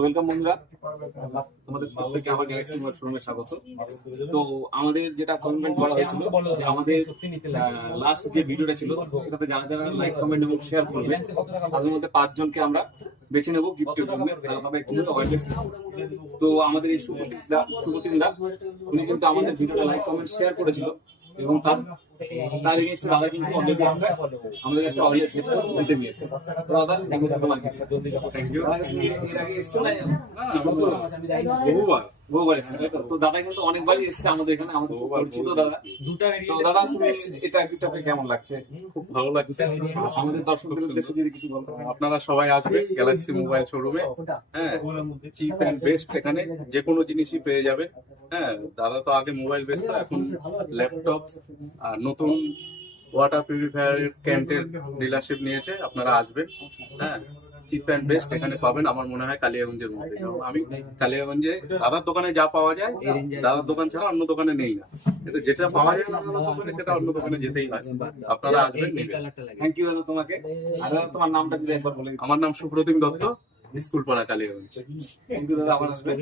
Welcome বন্ধুরা, তোমাদের প্রত্যেককে আমার গ্যালাক্সি মোবাইল শোরুমে স্বাগত। তো আমাদের যেটা কমিটমেন্ট করা হয়েছিল যে আমাদের লাস্ট যে ভিডিওটা ছিল সেটাতে যারা যারা লাইক কমেন্ট এবং শেয়ার করবে তাদের মধ্যে 5 জনকে আমরা বেছে নেবো গিফটের জন্য। তারা পাবে একটি ওয়্যারলেস। তো আমাদের এই সুপ্রতিম দা উনি কিন্তু আমাদের ভিডিওটা লাইক কমেন্ট শেয়ার করেছিল এবং তার এগেইনস্টে দাদা কিন্তু অলরেডি আমাদের কাছে ওয়্যারলেস দিতে নিয়েছে। তো দাদা থ্যাংক ইউ তোমাকে। Thank you. এর আগে এসছো না? বহুবার এসছে। তো দাদা কিন্তু অনেকবারই এসছে আমাদের এখানে, আমাদের পরিচিত দাদা। তো দাদা তুমি এটা গিফটটা পেয়ে কেমন লাগছে? খুব ভালো লাগছে। আমাদের দর্শকদের উদ্দেশ্যে যদি কিছু বলো। আপনারা সবাই আসবেন গ্যালাক্সি মোবাইল শোরুমে। হ্যাঁ, চিপ এন্ড বেস্ট, এখানে যে কোনো জিনিসই পেয়ে যাবে। হ্যাঁ, দাদা তো আগে মোবাইল বেচতো, এখন ল্যাপটপ আর নতুন ওয়াটার পিউরিফায়ার ক্যান্টের ডিলারশিপ নিয়েছে। আপনারা আসবেন। হ্যাঁ, চিপ অ্যান্ড বেস্ট এখানে পাবেন। আমার মনে হয় কালিয়াগঞ্জের মধ্যে, কারণ আমি কালিয়াগঞ্জে দাদার দোকানে যা পাওয়া যায় দাদার দোকান ছাড়া অন্য দোকানে নেই না। এটা যেটা পাওয়া যায় না দাদার দোকানে সেটা অন্য দোকানে যেতেই হয়। আপনারা আসবেন, নেবেন। থ্যাংক ইউ দাদা তোমাকে। আর দাদা তোমার নামটা যদি একবার বলে। আমার নাম সুপ্রতিম দত্ত, স্কুল পাড়া, কালিয়াগঞ্জ। থ্যাংক ইউ দাদা, আবার আসবে।